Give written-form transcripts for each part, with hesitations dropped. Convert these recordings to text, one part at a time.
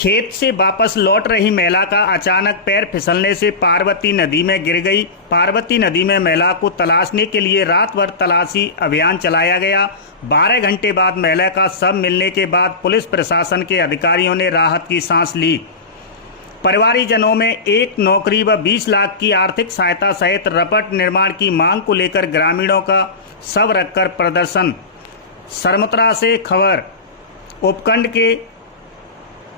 खेत से वापस लौट रही महिला का अचानक पैर फिसलने से पार्वती नदी में गिर गई। पार्वती नदी में महिला को तलाशने के लिए रात भर तलाशी अभियान चलाया गया। 12 घंटे बाद महिला का शव मिलने के बाद पुलिस प्रशासन के अधिकारियों ने राहत की सांस ली। परिवारीजनों में एक नौकरी व 20 लाख की आर्थिक सहायता सहित रपट निर्माण की मांग को लेकर ग्रामीणों का शव रखकर प्रदर्शन। सरमुत्रा से खबर। उपखंड के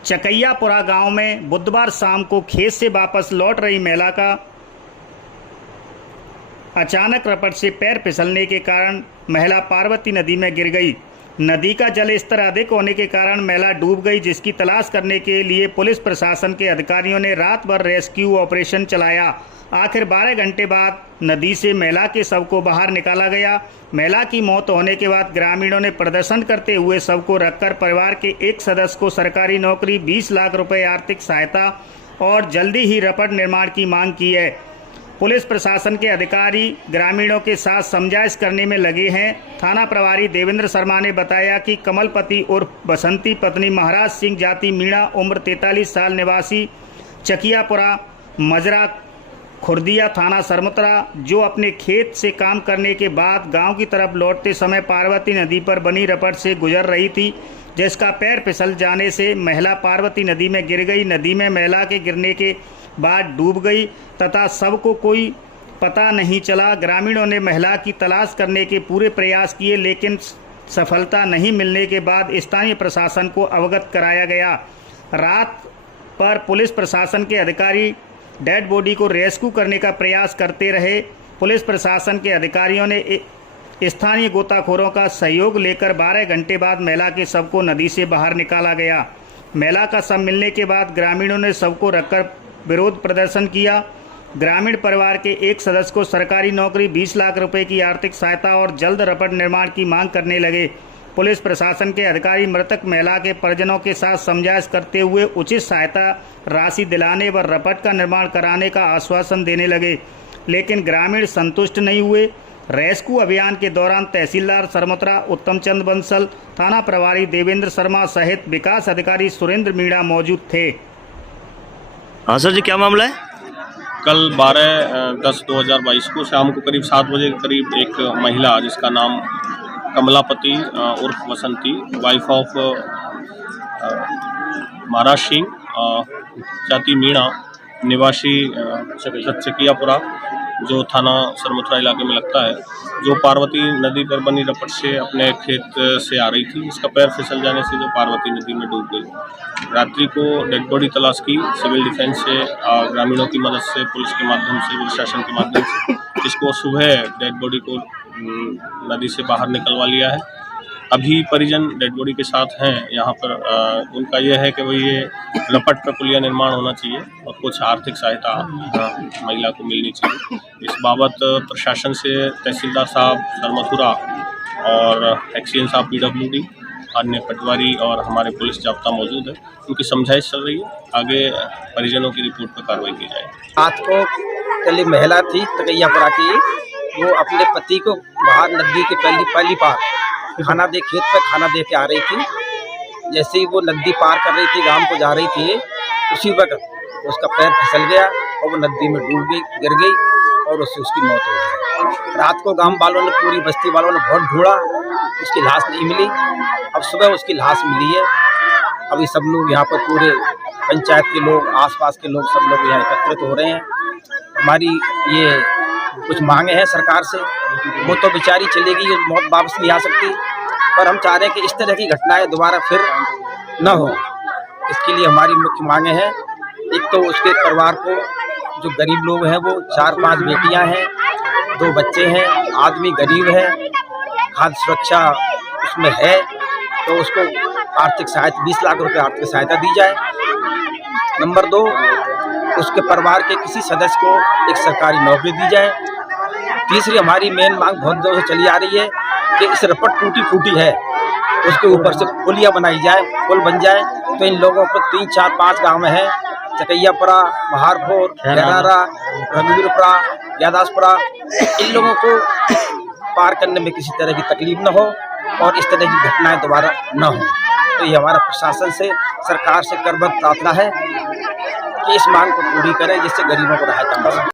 चकैयापुरा गांव में बुधवार शाम को खेत से वापस लौट रही महिला का अचानक रपट से पैर फिसलने के कारण महिला पार्वती नदी में गिर गई। नदी का जल स्तर अधिक होने के कारण महिला डूब गई, जिसकी तलाश करने के लिए पुलिस प्रशासन के अधिकारियों ने रात भर रेस्क्यू ऑपरेशन चलाया। आखिर 12 घंटे बाद नदी से महिला के शव को बाहर निकाला गया। महिला की मौत होने के बाद ग्रामीणों ने प्रदर्शन करते हुए शव को रखकर परिवार के एक सदस्य को सरकारी नौकरी, 20 लाख रुपए आर्थिक सहायता और जल्दी ही रपट निर्माण की मांग की है। पुलिस प्रशासन के अधिकारी ग्रामीणों के साथ समझाइश करने में लगे हैं। थाना प्रभारी देवेंद्र शर्मा ने बताया कि कमलपति उर्फ बसंती पत्नी महाराज सिंह जाति मीणा, उम्र 43 साल, निवासी चकियापुरा मजरा खुर्दिया, थाना सरमुत्रा, जो अपने खेत से काम करने के बाद गांव की तरफ लौटते समय पार्वती नदी पर बनी रपट से गुजर रही थी, जिसका पैर फिसल जाने से महिला पार्वती नदी में गिर गई। नदी में महिला के गिरने के बाद डूब गई तथा शव को कोई पता नहीं चला। ग्रामीणों ने महिला की तलाश करने के पूरे प्रयास किए, लेकिन सफलता नहीं मिलने के बाद स्थानीय प्रशासन को अवगत कराया गया। रात पर पुलिस प्रशासन के अधिकारी डेड बॉडी को रेस्क्यू करने का प्रयास करते रहे। पुलिस प्रशासन के अधिकारियों ने स्थानीय गोताखोरों का सहयोग लेकर 12 घंटे बाद महिला के शव को नदी से बाहर निकाला गया। महिला का शव मिलने के बाद ग्रामीणों ने शव को रखकर विरोध प्रदर्शन किया। ग्रामीण परिवार के एक सदस्य को सरकारी नौकरी, 20 लाख रुपए की आर्थिक सहायता और जल्द रपट निर्माण की मांग करने लगे। पुलिस प्रशासन के अधिकारी मृतक महिला के परिजनों के साथ समझाइश करते हुए उचित सहायता राशि दिलाने व रपट का निर्माण कराने का आश्वासन देने लगे, लेकिन ग्रामीण संतुष्ट नहीं हुए। रेस्क्यू अभियान के दौरान तहसीलदार सरमुत्रा उत्तम चंद बंसल, थाना प्रभारी देवेंद्र शर्मा सहित विकास अधिकारी सुरेंद्र मीणा मौजूद थे। हाँ सर जी, क्या मामला है? कल 12/10/2022 को शाम को करीब 7 बजे के करीब एक महिला जिसका नाम कमलापति उर्फ बसंती, वाइफ ऑफ महाराज सिंह जाति मीणा, निवासी चकियापुरा, जो थाना सरमुत्रा इलाके में लगता है, जो पार्वती नदी पर बनी रपट से अपने खेत से आ रही थी। इसका पैर फिसल जाने से जो पार्वती नदी में डूब गई। रात्रि को डेड बॉडी तलाश की सिविल डिफेंस से, ग्रामीणों की मदद से, पुलिस के माध्यम से, प्रशासन के माध्यम से, जिसको सुबह डेड बॉडी को नदी से बाहर निकलवा लिया है। अभी परिजन डेड बॉडी के साथ हैं यहाँ पर। उनका यह है कि भाई ये रपट का पुलिया निर्माण होना चाहिए और कुछ आर्थिक सहायता महिला को मिलनी चाहिए। इस बाबत प्रशासन से तहसीलदार साहब सरमथुरा और एक्सीएन साहब PWD, अन्य पटवारी और हमारे पुलिस जाब्ता मौजूद है। उनकी समझाइश चल रही है, आगे परिजनों की रिपोर्ट पर कार्रवाई की जाएगी। रात को कल महिला थी चकैयापुरा की, वो अपने पति को बाहर नदी के पहली पार खाना दे, खेत पे खाना दे के आ रही थी। जैसे ही वो नदी पार कर रही थी, गांव को जा रही थी, उसी वक्त उसका पैर फिसल गया और वो नदी में डूब गई, गिर गई और उससे उसकी मौत हो गई। रात को गांव वालों ने, पूरी बस्ती वालों ने बहुत ढूंढा, उसकी लाश नहीं मिली। अब सुबह उसकी लाश मिली है। अभी सब लोग यहाँ पर, पूरे पंचायत के लोग, आसपास के लोग, सब लोग यहाँ एकत्रित हो रहे हैं। हमारी ये कुछ मांगे हैं सरकार से। वो तो बेचारी चलेगी, ये मौत वापस नहीं आ सकती, पर हम चाह रहे हैं कि इस तरह की घटनाएं दोबारा फिर न हो। इसके लिए हमारी मुख्य मांगे हैं, एक तो उसके परिवार को, जो गरीब लोग हैं, वो 4-5 बेटियां हैं, 2 बच्चे हैं, आदमी गरीब है, खाद्य सुरक्षा उसमें है, तो उसको आर्थिक सहायता 20 लाख रुपए आर्थिक सहायता दी जाए। नंबर 2, उसके परिवार के किसी सदस्य को एक सरकारी नौकरी दी जाए। तीसरी हमारी मेन मांग बहुत दिनों से चली आ रही है कि इस रपट टूटी फूटी है, उसके ऊपर से पुलिया बनाई जाए, पुल बन जाए, तो इन लोगों को 3, 4, 5 गाँव हैं, चकैयापुरा, महारपुर, खैरारा, रघुवीरपुरा, यादासपुरा, इन लोगों को पार करने में किसी तरह की तकलीफ न हो और इस तरह की घटनाएं दोबारा न हो। तो ये हमारा प्रशासन से सरकार से करबद्ध प्रार्थना है कि इस मांग को पूरी करें जिससे गरीबों को राहत मिल सके।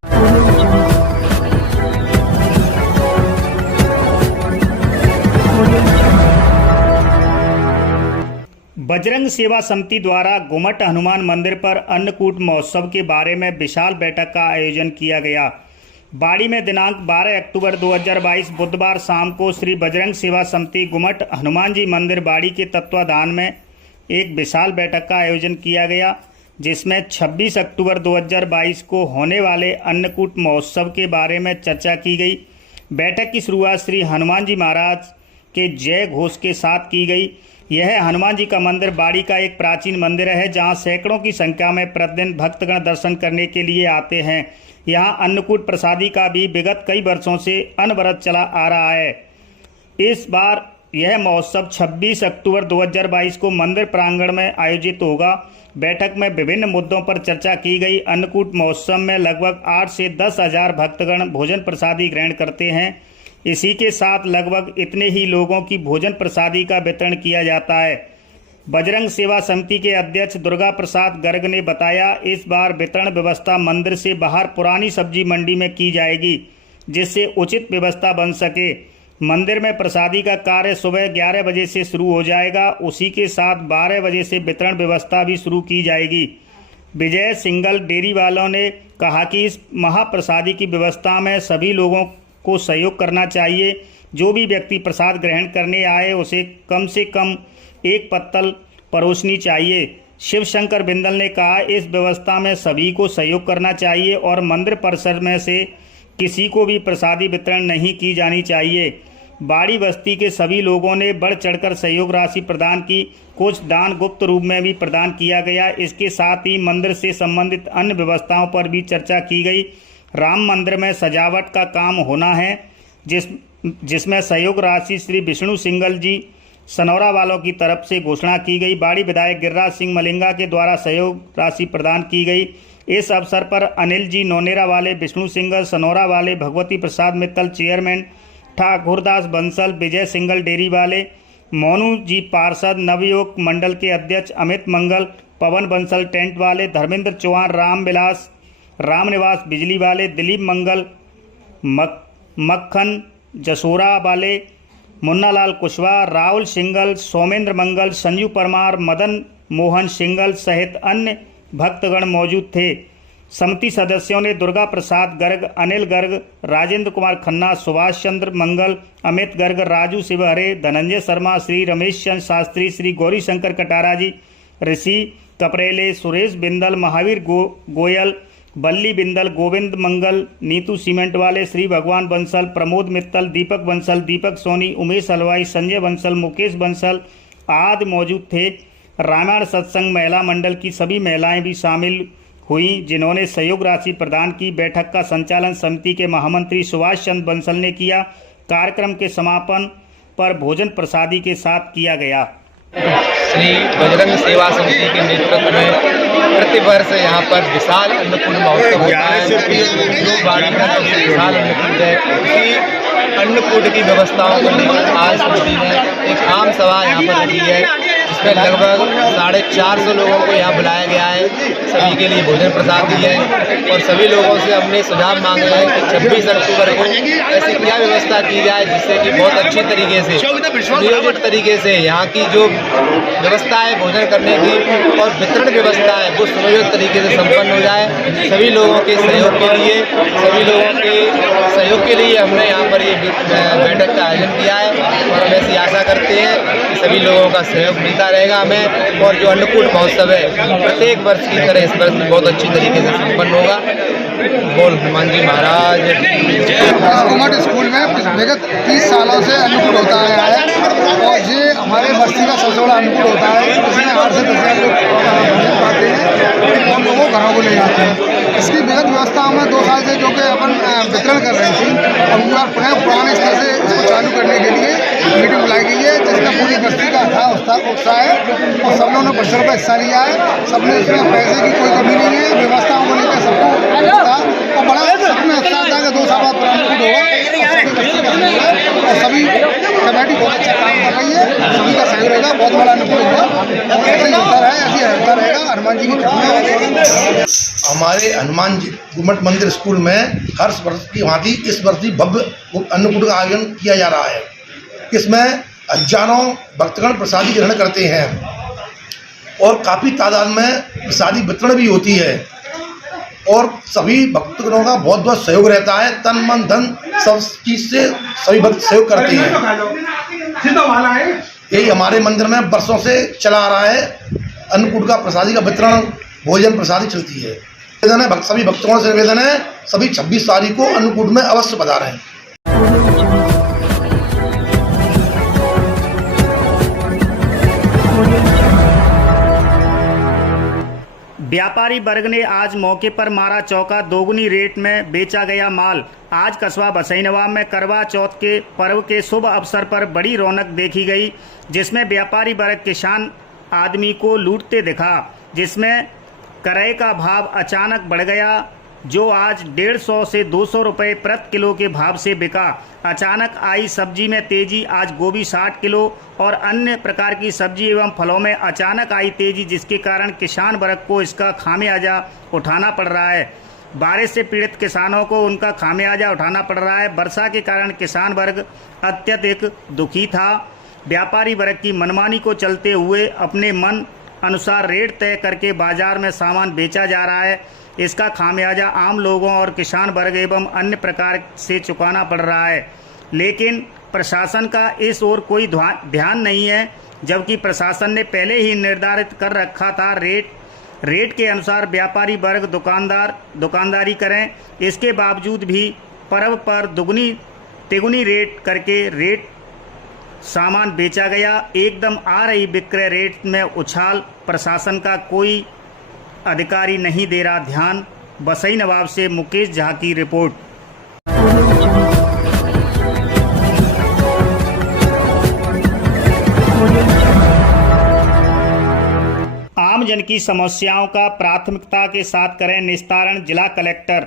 बजरंग सेवा समिति द्वारा गुमट हनुमान मंदिर पर अन्नकूट महोत्सव के बारे में विशाल बैठक का आयोजन किया गया। बाड़ी में दिनांक 12 अक्टूबर 2022 बुधवार शाम को श्री बजरंग सेवा समिति गुमट हनुमान जी मंदिर बाड़ी के तत्वाधान में एक विशाल बैठक का आयोजन किया गया, जिसमें 26 अक्टूबर 2022 को होने वाले अन्नकूट महोत्सव के बारे में चर्चा की गई। बैठक की शुरुआत श्री हनुमान जी महाराज के जय घोष के साथ की गई। यह हनुमान जी का मंदिर बाड़ी का एक प्राचीन मंदिर है, जहां सैकड़ों की संख्या में प्रतिदिन भक्तगण दर्शन करने के लिए आते हैं। यहां अन्नकूट प्रसादी का भी विगत कई वर्षों से अनवरत चला आ रहा है। इस बार यह महोत्सव 26 अक्टूबर 2022 को मंदिर प्रांगण में आयोजित होगा। बैठक में विभिन्न मुद्दों पर चर्चा की गई। अन्नकूट महोत्सव में लगभग 8 से 10 हजार भक्तगण भोजन प्रसादी ग्रहण करते हैं। इसी के साथ लगभग इतने ही लोगों की भोजन प्रसादी का वितरण किया जाता है। बजरंग सेवा समिति के अध्यक्ष दुर्गा प्रसाद गर्ग ने बताया, इस बार वितरण व्यवस्था मंदिर से बाहर पुरानी सब्जी मंडी में की जाएगी, जिससे उचित व्यवस्था बन सके। मंदिर में प्रसादी का कार्य सुबह 11 बजे से शुरू हो जाएगा। उसी के साथ 12 बजे से वितरण व्यवस्था भी शुरू की जाएगी। विजय सिंगल डेयरी वालों ने कहा कि इस महाप्रसादी की व्यवस्था में सभी लोगों को सहयोग करना चाहिए। जो भी व्यक्ति प्रसाद ग्रहण करने आए उसे कम से कम एक पत्तल परोसनी चाहिए। शिव शंकर बिंदल ने कहा, इस व्यवस्था में सभी को सहयोग करना चाहिए और मंदिर परिसर में से किसी को भी प्रसादी वितरण नहीं की जानी चाहिए। बाड़ी बस्ती के सभी लोगों ने बढ़ चढ़कर सहयोग राशि प्रदान की। कुछ दान गुप्त रूप में भी प्रदान किया गया। इसके साथ ही मंदिर से संबंधित अन्य व्यवस्थाओं पर भी चर्चा की गई। राम मंदिर में सजावट का काम होना है, जिसमें सहयोग राशि श्री विष्णु सिंगल जी सनौरा वालों की तरफ से घोषणा की गई। बाड़ी विधायक गिरिराज सिंह मलिंगा के द्वारा सहयोग राशि प्रदान की गई। इस अवसर पर अनिल जी नोनेरा वाले, विष्णु सिंगल सनौरा वाले, भगवती प्रसाद मित्तल चेयरमैन, ठाकुरदास बंसल, विजय सिंगल डेयरी वाले, मोनू जी पार्षद, नवयुवक मंडल के अध्यक्ष अमित मंगल, पवन बंसल टेंट वाले, धर्मेंद्र चौहान, रामविलास रामनिवास बिजली वाले, दिलीप मंगल मक्खन जसोरा वाले, मुन्नालाल कुशवाहा, राहुल सिंगल, सोमेंद्र मंगल, संजू परमार, मदन मोहन सिंगल सहित अन्य भक्तगण मौजूद थे। समिति सदस्यों ने दुर्गा प्रसाद गर्ग, अनिल गर्ग, राजेंद्र कुमार खन्ना, सुभाष चंद्र मंगल, अमित गर्ग, राजू शिवहरे, धनंजय शर्मा, श्री रमेश चंद्र शास्त्री, श्री गौरी शंकर कटारा जी, ऋषि कपरेले, सुरेश बिंदल, महावीर गोयल, बल्ली बिंदल, गोविंद मंगल, नीतू सीमेंट वाले, श्री भगवान बंसल, प्रमोद मित्तल, दीपक बंसल, दीपक सोनी, उमेश हलवाई, संजय बंसल, मुकेश बंसल आदि मौजूद थे। रामायण सत्संग महिला मंडल की सभी महिलाएं भी शामिल हुई, जिन्होंने सहयोग राशि प्रदान की। बैठक का संचालन समिति के महामंत्री सुभाष चंद्र बंसल ने किया। कार्यक्रम के समापन पर भोजन प्रसादी के साथ किया गया। श्री बजरंग सेवा समिति के नेतृत्व में प्रतिवर्ष यहाँ पर विशाल अन्नकूट महोत्सव होता है। जो बाड़ी का सबसे विशाल अन्नकूट है, उसी अन्नकूट की व्यवस्थाओं को लेकर आज समिति ने एक आम सभा यहाँ पर रखी है, जिसमें लगभग 450 लोगों को यहाँ बुलाया गया है। सभी के लिए भोजन प्रसाद दी है और सभी लोगों से हमने सुझाव मांगे हैं कि 26 अक्टूबर को ऐसी क्या व्यवस्था की जाए जिससे कि बहुत अच्छी तरीके से, सुनियोजित तरीके से यहाँ की जो व्यवस्था है भोजन करने की और वितरण व्यवस्था है वो सुनियोजित तरीके से संपन्न हो जाए। सभी लोगों के सहयोग के लिए हमने यहाँ पर ये बैठक का आयोजन किया है और हम ऐसी आशा करते हैं कि सभी लोगों का सहयोग मिलता रहेगा हमें और जो अन्नकूट महोत्सव है प्रत्येक वर्ष की तरह इस वर्ष बहुत अच्छी तरीके से संपन्न होगा। बोल हनुमान जी महाराज। गुमट स्कूल में विगत 30 सालों से अन्नकूट होता आया है और ये हमारे बस्ती का सबसे बड़ा अन्नकूट होता है। इसमें 8 से 10 हजार लोग पाते हैं, हम लोगों घरों को ले जाते हैं। इसकी विगत व्यवस्था हमें 2 साल से जो कि अपन वितरण कर रही थी, अब पुराने स्तर से इसको चालू करने के लिए मीटिंग बुलाई गई है, जिसमें पूरी बस्ती का था उत्साह है और सब लोगों ने बढ़ चढ़ कर हिस्सा लिया है। सबने इसमें पैसे की कोई कमी नहीं है, व्यवस्थाओं को लेकर सबको था और बड़ा सबने उत्साह था कि 2 साल बाद अन्नकूट होगा और सभी कमेटी बहुत अच्छा काम कर रही है। सभी का सहयोग रहेगा, बहुत बड़ा अन्नकूट होगा। ऐसे ही होता रहे, ऐसी हमारे हनुमान जी गुम्मट मंदिर स्कूल में हर वर्ष की भांति इस वर्ष भी भव्य अन्नकूट का आयोजन किया जा रहा है। इसमें हजारों भक्तगण प्रसादी ग्रहण करते हैं और काफ़ी तादाद में प्रसादी वितरण भी होती है और सभी भक्तगणों का बहुत बहुत सहयोग रहता है। तन मन धन सब चीज़ से सभी भक्त सहयोग करते हैं। यही हमारे मंदिर में वर्षों से चला आ रहा है। अन्नकूट का प्रसादी का वितरण, भोजन प्रसादी चलती है। निवेदन है सभी भक्तों से निवेदन है सभी 26 तारीख को अन्नकूट में अवश्य पधारें। व्यापारी वर्ग ने आज मौके पर मारा चौका, दोगुनी रेट में बेचा गया माल। आज कस्बा बसईनवाब में करवा चौथ के पर्व के शुभ अवसर पर बड़ी रौनक देखी गई, जिसमें व्यापारी वर्ग किसान आदमी को लूटते दिखा, जिसमें क्रय का भाव अचानक बढ़ गया, जो आज 150 से 200 रुपये प्रति किलो के भाव से बिका। अचानक आई सब्जी में तेजी, आज गोभी 60 किलो और अन्य प्रकार की सब्जी एवं फलों में अचानक आई तेजी, जिसके कारण किसान वर्ग को इसका खामियाजा उठाना पड़ रहा है। बारिश से पीड़ित किसानों को उनका खामियाजा उठाना पड़ रहा है। वर्षा के कारण किसान वर्ग अत्यधिक दुखी था। व्यापारी वर्ग की मनमानी को चलते हुए अपने मन अनुसार रेट तय करके बाजार में सामान बेचा जा रहा है। इसका खामियाजा आम लोगों और किसान वर्ग एवं अन्य प्रकार से चुकाना पड़ रहा है, लेकिन प्रशासन का इस ओर कोई ध्यान नहीं है, जबकि प्रशासन ने पहले ही निर्धारित कर रखा था रेट के अनुसार व्यापारी वर्ग दुकानदारी करें। इसके बावजूद भी पर्व पर दुगनी तिगुनी रेट करके रेट सामान बेचा गया। एकदम आ रही विक्रय रेट में उछाल, प्रशासन का कोई अधिकारी नहीं दे रहा ध्यान। बसईनवाब से मुकेश झा की रिपोर्ट। आम जन की समस्याओं का प्राथमिकता के साथ करें निस्तारण। जिला कलेक्टर।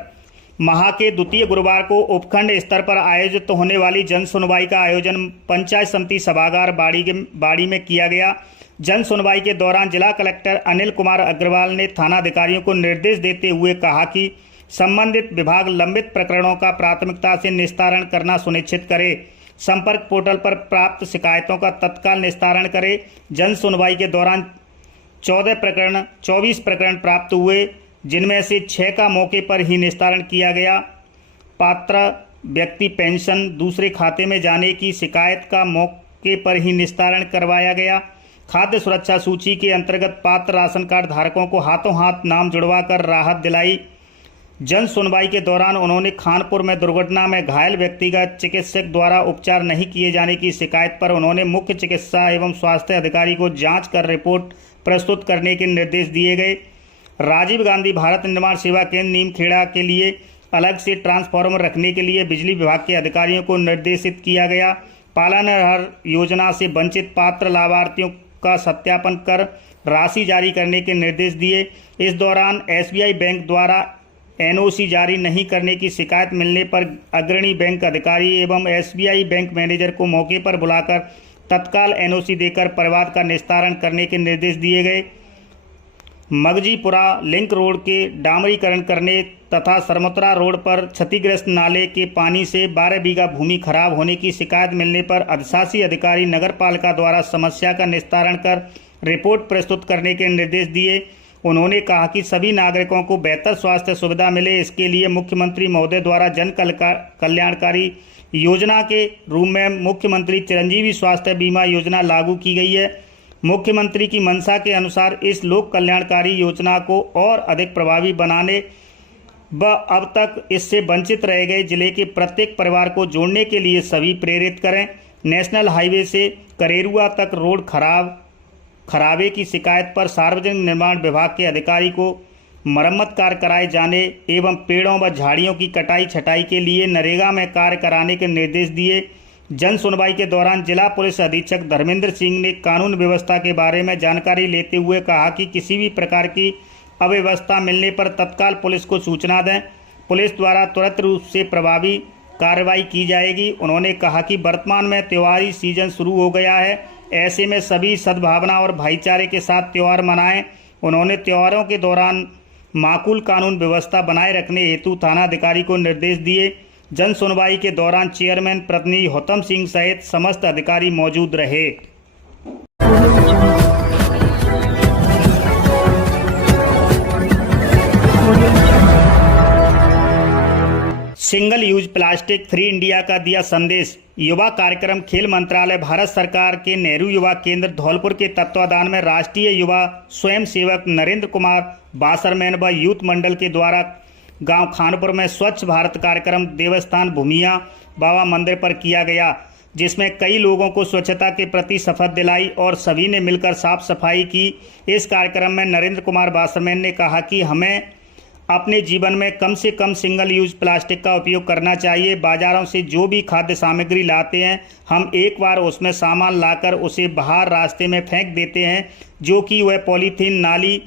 माह के द्वितीय गुरुवार को उपखंड स्तर पर आयोजित होने वाली जन सुनवाई का आयोजन पंचायत समिति सभागार बाड़ी में किया गया। जन सुनवाई के दौरान जिला कलेक्टर अनिल कुमार अग्रवाल ने थानाधिकारियों को निर्देश देते हुए कहा कि संबंधित विभाग लंबित प्रकरणों का प्राथमिकता से निस्तारण करना सुनिश्चित करे। संपर्क पोर्टल पर प्राप्त शिकायतों का तत्काल निस्तारण करे। जन सुनवाई के दौरान 24 प्रकरण प्राप्त हुए, जिनमें से 6 का मौके पर ही निस्तारण किया गया। पात्र व्यक्ति पेंशन दूसरे खाते में जाने की शिकायत का मौके पर ही निस्तारण करवाया गया। खाद्य सुरक्षा सूची के अंतर्गत पात्र राशन कार्ड धारकों को हाथों हाथ नाम जुड़वाकर राहत दिलाई। जन सुनवाई के दौरान उन्होंने खानपुर में दुर्घटना में घायल व्यक्ति का चिकित्सक द्वारा उपचार नहीं किए जाने की शिकायत पर उन्होंने मुख्य चिकित्सा एवं स्वास्थ्य अधिकारी को जांच कर रिपोर्ट प्रस्तुत करने के निर्देश दिए गए। राजीव गांधी भारत निर्माण सेवा केंद्र नीमखेड़ा के लिए अलग से ट्रांसफार्मर रखने के लिए बिजली विभाग के अधिकारियों को निर्देशित किया गया। पालनहार योजना से वंचित पात्र लाभार्थियों का सत्यापन कर राशि जारी करने के निर्देश दिए। इस दौरान एसबीआई बैंक द्वारा एनओसी जारी नहीं करने की शिकायत मिलने पर अग्रणी बैंक अधिकारी एवं एसबीआई बैंक मैनेजर को मौके पर बुलाकर तत्काल एनओसी देकर परिवाद का निस्तारण करने के निर्देश दिए गए। मगजीपुरा लिंक रोड के डामरीकरण करने तथा सरमोत्रा रोड पर क्षतिग्रस्त नाले के पानी से 12 बीघा भूमि खराब होने की शिकायत मिलने पर अधिशासी अधिकारी नगर पालिका द्वारा समस्या का निस्तारण कर रिपोर्ट प्रस्तुत करने के निर्देश दिए। उन्होंने कहा कि सभी नागरिकों को बेहतर स्वास्थ्य सुविधा मिले, इसके लिए मुख्यमंत्री महोदय द्वारा जन कल्याणकारी योजना के रूप में मुख्यमंत्री चिरंजीवी स्वास्थ्य बीमा योजना लागू की गई है। मुख्यमंत्री की मंशा के अनुसार इस लोक कल्याणकारी योजना को और अधिक प्रभावी बनाने व अब तक इससे वंचित रह गए जिले के प्रत्येक परिवार को जोड़ने के लिए सभी प्रेरित करें। नेशनल हाईवे से करेरुआ तक रोड खराबे की शिकायत पर सार्वजनिक निर्माण विभाग के अधिकारी को मरम्मत कार्य कराए जाने एवं पेड़ों व झाड़ियों की कटाई छटाई के लिए नरेगा में कार्य कराने के निर्देश दिए। जन सुनवाई के दौरान जिला पुलिस अधीक्षक धर्मेंद्र सिंह ने कानून व्यवस्था के बारे में जानकारी लेते हुए कहा कि किसी भी प्रकार की अव्यवस्था मिलने पर तत्काल पुलिस को सूचना दें। पुलिस द्वारा तुरंत रूप से प्रभावी कार्रवाई की जाएगी। उन्होंने कहा कि वर्तमान में त्योहारी सीजन शुरू हो गया है, ऐसे में सभी सद्भावना और भाईचारे के साथ त्यौहार मनाएं। उन्होंने त्योहारों के दौरान माकूल कानून व्यवस्था बनाए रखने हेतु थानाधिकारी को निर्देश दिए। जन सुनवाई के दौरान चेयरमैन प्रतिनिधि होतम सिंह सहित समस्त अधिकारी मौजूद रहे। Single use plastic free India का दिया संदेश। युवा कार्यक्रम खेल मंत्रालय भारत सरकार के नेहरू युवा केंद्र धौलपुर के तत्वाधान में राष्ट्रीय युवा स्वयं सेवक नरेंद्र कुमार बासरमैन व यूथ मंडल के द्वारा गांव खानपुर में स्वच्छ भारत कार्यक्रम देवस्थान भूमिया बाबा मंदिर पर किया गया, जिसमें कई लोगों को स्वच्छता के प्रति शपथ दिलाई और सभी ने मिलकर साफ सफाई की। इस कार्यक्रम में नरेंद्र कुमार बासरमैन ने कहा कि हमें अपने जीवन में कम से कम सिंगल यूज प्लास्टिक का उपयोग करना चाहिए। बाजारों से जो भी खाद्य सामग्री लाते हैं हम एक बार उसमें सामान लाकर उसे बाहर रास्ते में फेंक देते हैं, जो कि वह पॉलीथीन नाली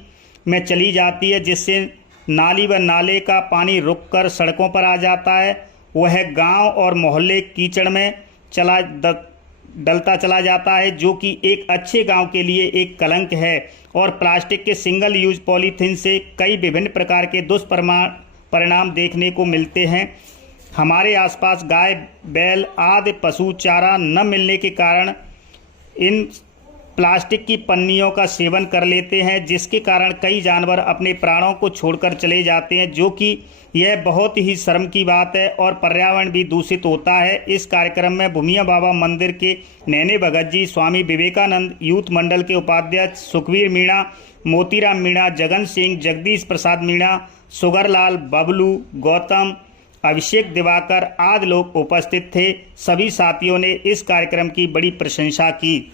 में चली जाती है, जिससे नाली व नाले का पानी रुककर सड़कों पर आ जाता है। वह गांव और मोहल्ले कीचड़ में डलता चला जाता है, जो कि एक अच्छे गांव के लिए एक कलंक है। और प्लास्टिक के सिंगल यूज पॉलीथीन से कई विभिन्न प्रकार के दुष्परिणाम देखने को मिलते हैं। हमारे आसपास गाय बैल आदि पशु चारा न मिलने के कारण इन प्लास्टिक की पन्नियों का सेवन कर लेते हैं, जिसके कारण कई जानवर अपने प्राणों को छोड़कर चले जाते हैं, जो कि यह बहुत ही शर्म की बात है और पर्यावरण भी दूषित होता है। इस कार्यक्रम में भूमिया बाबा मंदिर के नैने भगत जी, स्वामी विवेकानंद यूथ मंडल के उपाध्यक्ष सुखवीर मीणा, मोतीराम मीणा, जगन सिंह, जगदीश प्रसाद मीणा, सुगरलाल, बबलू, गौतम, अभिषेक दिवाकर आदि लोग उपस्थित थे। सभी साथियों ने इस कार्यक्रम की बड़ी प्रशंसा की।